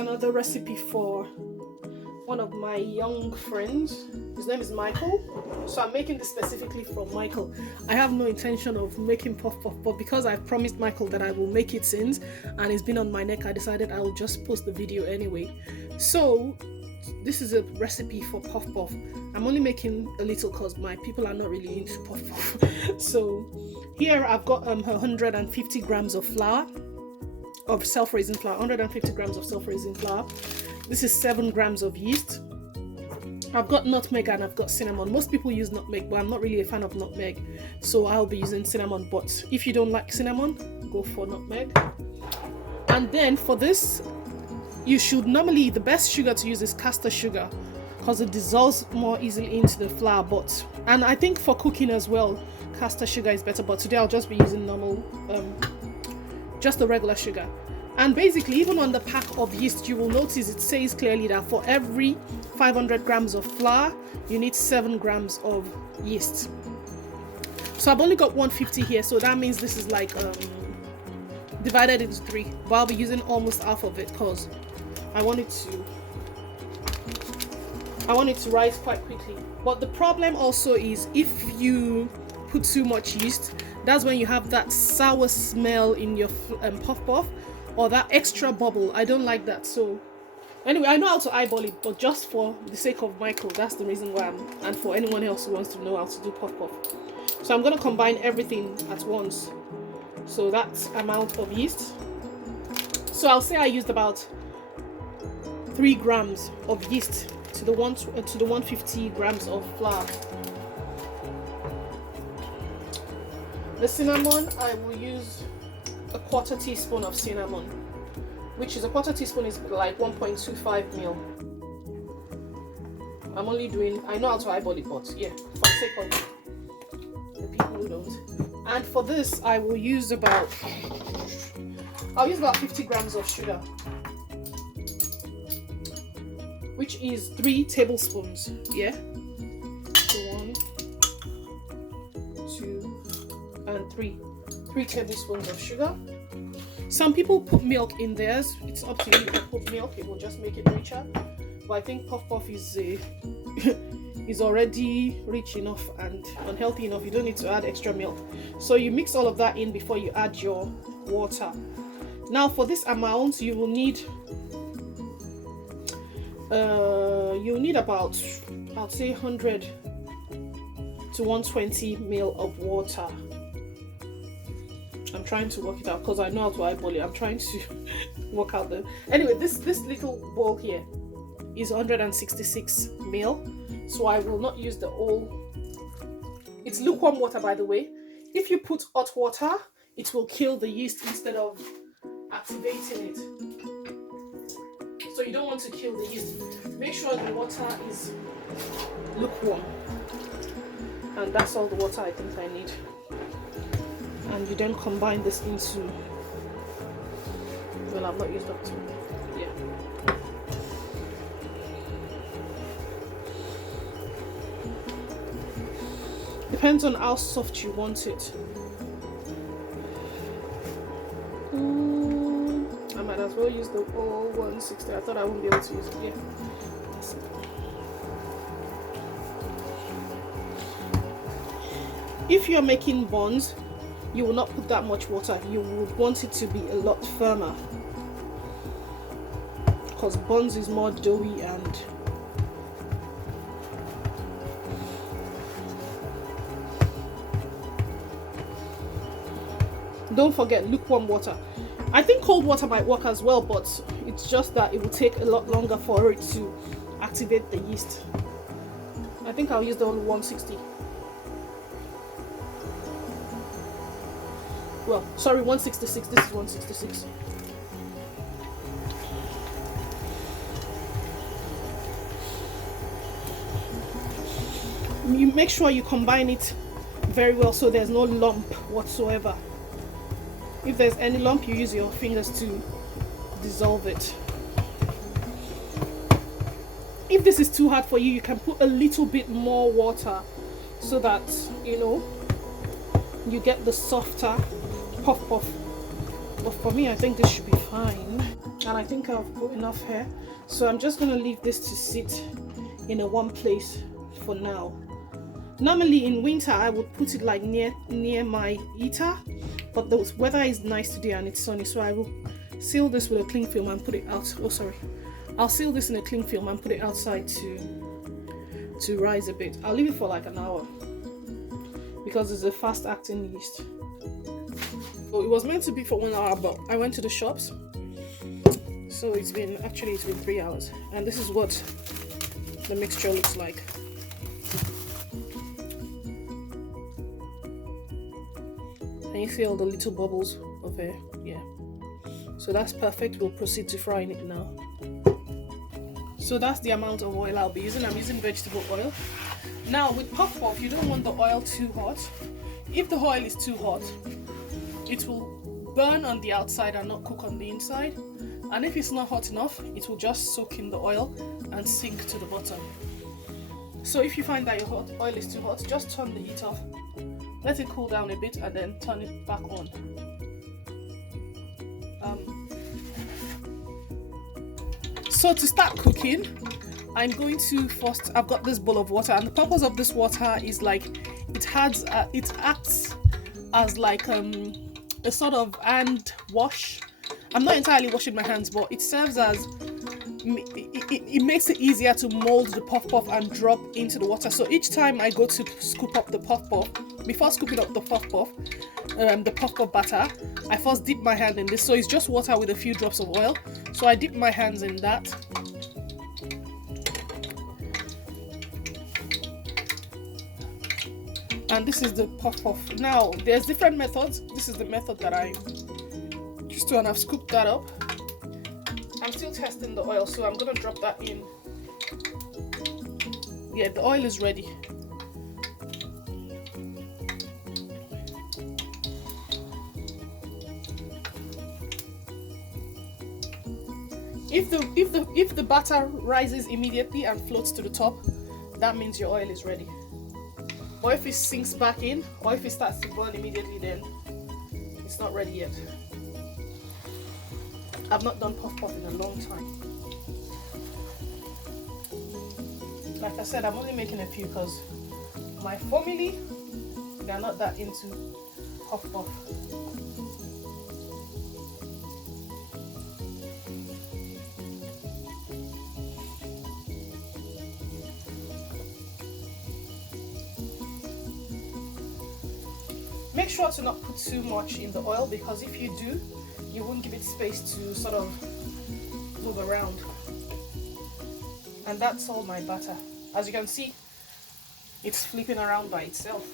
another recipe for one of my young friends. His name is Michael. So I'm making this specifically for Michael. I have no intention of making Puffpuff, but because I've promised Michael that I will make it since, and it's been on my neck, I decided I will just post the video anyway. So this is a recipe for Puffpuff. I'm only making a little because my people are not really into Puffpuff. So here I've got 150 grams of flour, of self-raising flour, 150 grams of self-raising flour. This is 7 grams of yeast. I've got nutmeg and I've got cinnamon. Most people use nutmeg, but I'm not really a fan of nutmeg, so I'll be using cinnamon. But if you don't like cinnamon, go for nutmeg. And then for this, you should normally, the best sugar to use is castor sugar because it dissolves more easily into the flour. But, and I think for cooking as well, castor sugar is better, but today I'll just be using normal, just the regular sugar. And basically, even on the pack of yeast, you will notice it says clearly that for every 500 grams of flour, you need 7 grams of yeast. So I've only got 150 here, so that means this is like divided into 3. But I'll be using almost half of it because I want it to rise quite quickly. But the problem also is if you put too much yeast, that's when you have that sour smell in your Puffpuff, or that extra bubble. I don't like that. So anyway, I know how to eyeball it, but just for the sake of Michael, that's the reason why and for anyone else who wants to know how to do Puffpuff. So I'm going to combine everything at once. So that's amount of yeast. So I'll say I used about 3 grams of yeast to the 150 grams of flour. The cinnamon, I will use a 1/4 teaspoon of cinnamon, which is a 1/4 teaspoon is like 1.25 ml. I'm only doing, I know how to eyeball it, but yeah, for the sake of the people who don't. And for this, I will use about 50 grams of sugar, which is 3 tablespoons. Yeah, so 1, 2, and 3 tablespoons of sugar. Some people put milk in theirs. It's up to you. You can put milk, it will just make it richer. But I think Puffpuff is is already rich enough and unhealthy enough. You don't need to add extra milk. So you mix all of that in before you add your water. Now for this amount, you will need about, I'll say 100 to 120 ml of water. I'm trying to work it out because I know how to eyeball it. I'm trying to work out the... Anyway, this little bowl here is 166 ml. So I will not use the whole... It's lukewarm water, by the way. If you put hot water, it will kill the yeast instead of activating it. So you don't want to kill the yeast. Make sure the water is lukewarm. And that's all the water I think I need. And you then combine this into, well, I've not used up to, yeah. Depends on how soft you want it. I might as well use the whole 160. I thought I wouldn't be able to use it. Yeah. If you're making buns, you will not put that much water. You would want it to be a lot firmer because buns is more doughy and don't forget lukewarm water. I think cold water might work as well, but it's just that it will take a lot longer for it to activate the yeast. I think I'll use the whole 160. Well, sorry, 166. This is 166. You make sure you combine it very well so there's no lump whatsoever. If there's any lump, you use your fingers to dissolve it. If this is too hard for you, you can put a little bit more water so that, you know, you get the softer Puffpuff. But for me, I think this should be fine. and I think I've put enough here, so I'm just going to leave this to sit in a one place for now. Normally in winter I would put it like near my heater, but the weather is nice today and it's sunny, so I will seal this with a cling film and put it out. Oh sorry, I'll seal this in a cling film and put it outside to rise a bit. I'll leave it for like an hour because it's a fast acting yeast. So it was meant to be for 1 hour, but I went to the shops, so it's been 3 hours, and this is what the mixture looks like. Can you see all the little bubbles of air? Yeah. So that's perfect. We'll proceed to frying it now. So that's the amount of oil I'll be using. I'm using vegetable oil. Now with Puffpuff, you don't want the oil too hot. If the oil is too hot, it will burn on the outside and not cook on the inside. And if it's not hot enough, it will just soak in the oil and sink to the bottom. So if you find that your oil is too hot, just turn the heat off. Let it cool down a bit and then turn it back on. So to start cooking, I'm going to first, I've got this bowl of water, and the purpose of this water is like it acts as like a sort of hand wash. I'm not entirely washing my hands, but it serves as it makes it easier to mold the Puffpuff and drop into the water. So each time I go to scoop up the Puffpuff, before scooping up the Puffpuff batter, I first dip my hand in this. So it's just water with a few drops of oil. So I dip my hands in that. And this is the Puffpuff. Now there's different methods. This is the method that I used to, and I've scooped that up. I'm still testing the oil, so I'm gonna drop that in. Yeah, the oil is ready. If the batter rises immediately and floats to the top, that means your oil is ready. Or if it sinks back in, or if it starts to burn immediately, then it's not ready yet. I've not done Puffpuff in a long time. Like I said, I'm only making a few because my family, they're not that into Puffpuff. Make sure to not put too much in the oil, because if you do, you won't give it space to sort of move around. And that's all my batter. As you can see, it's flipping around by itself.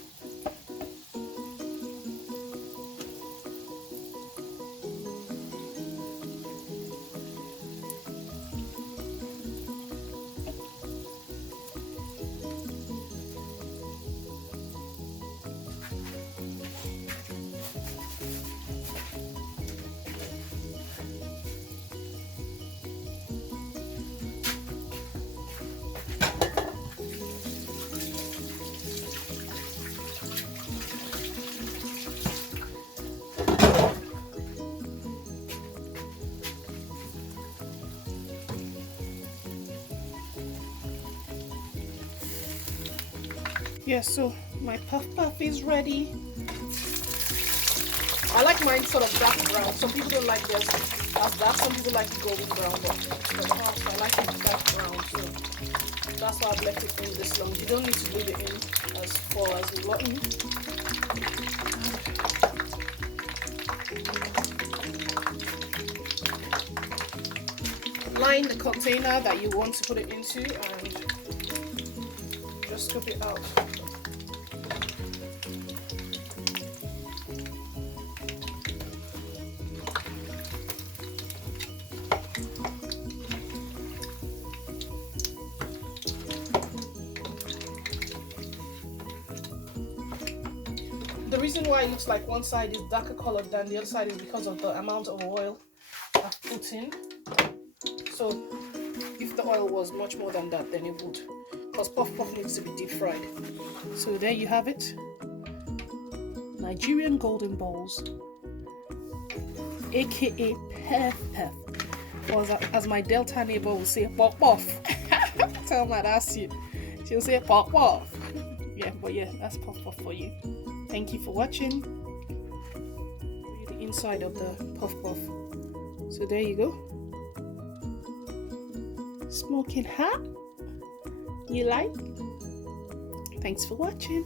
Yeah, so my Puffpuff is ready. I like mine sort of dark brown. Some people don't like theirs as dark. Some people like it golden brown, but for the house I like it dark brown. So that's why I've left it in this long. You don't need to leave it in as far as you want. Line the container that you want to put it into and just scoop it out. The reason why it looks like one side is darker colored than the other side is because of the amount of oil I've put in. So if the oil was much more than that, then it would, because Puffpuff needs to be deep fried. So there you have it, Nigerian golden balls, aka Puffpuff. Or as my Delta neighbor will say, Puffpuff. Tell my that's you. She'll say Puffpuff. Yeah, but yeah, that's Puffpuff for you. Thank you for watching. The inside of the Puffpuff. So there you go. Smoking hot. You like? Thanks for watching.